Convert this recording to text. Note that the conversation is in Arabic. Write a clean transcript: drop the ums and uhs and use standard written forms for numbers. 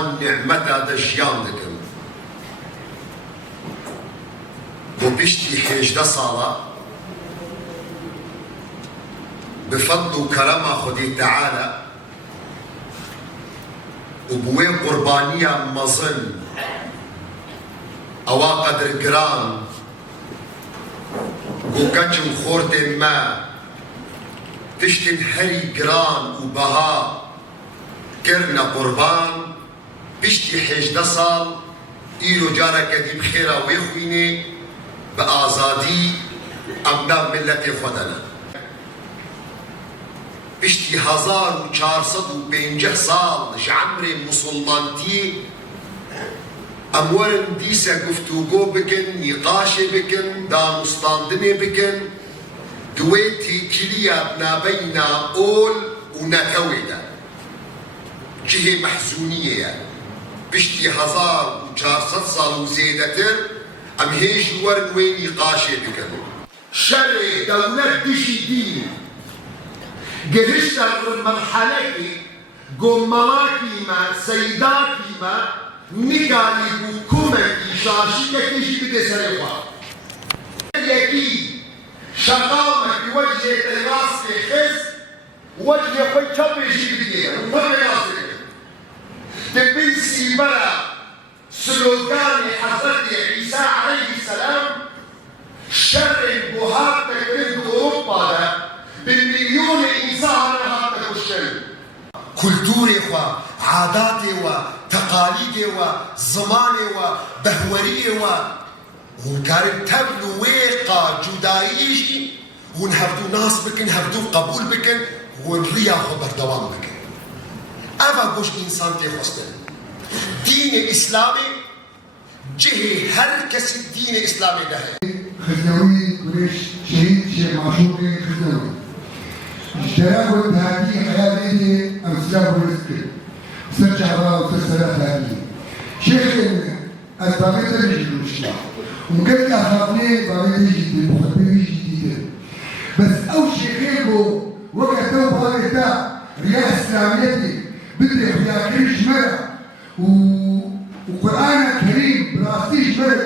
وان نعمتا دجيان دكم وبشتي 18 ساڵە بفضل وكرم خدي تعالى وبوي قربانية مظن أوا قدر جران وكاتشم خورد ما تشتن هري جران وبها كرنا قربان بشتي 18 سال إيرو جارة كدي بخيرة ويخويني بآزادي أمنا ملة خدنا بشتي 1450 سال عمري مسلمانتي أمورن ديسا گفتوگو بكن نقاشي بكن دانستاندني بكن دويتي كليا بنا أول ونكويدا جهة محزونية بشتي 1400 سال وزيدتر أم هيش ورن وين نقاشي بكن شرع دولة دشي دين جهشت المرحلة قمراكي ما سيداكي ما نقالي بكومتي شاشيكا كيشي بدي سريقا يكي شقامك وجه الراس خز وجه خوي كبر يجي بدي وما يصير تبنسي مرة سلوكان حضرت عيسى عليه السلام شر البهار تكتب أوروبا بالمليون إنسان هذا الشيء كولتوري وعاداتي وتقاليدي وزماني وبهورية وكارب تبلو ويقا جدايجي ونهردو ناس بكن هردو قبول بكن ونريا خبر دوام بكن أفا قوش إنسان تيخوستن دين إسلامي جهي هر كسي دين إسلامي ده خزنوي قريش شهيد شيخ معشوقي خزنوي اشتراكه بهذه حياته أمثله رزقه سرجع الله وسلسلة هذه شيخ أسبابي ترجي المشكلة ومقلت أخافني بابي جديد مخبري جديد بس أو شيخين بو وقتها بهذا رياح إسلاميتي بدري يا كريش مرة وقرآن كريم براستيش مرة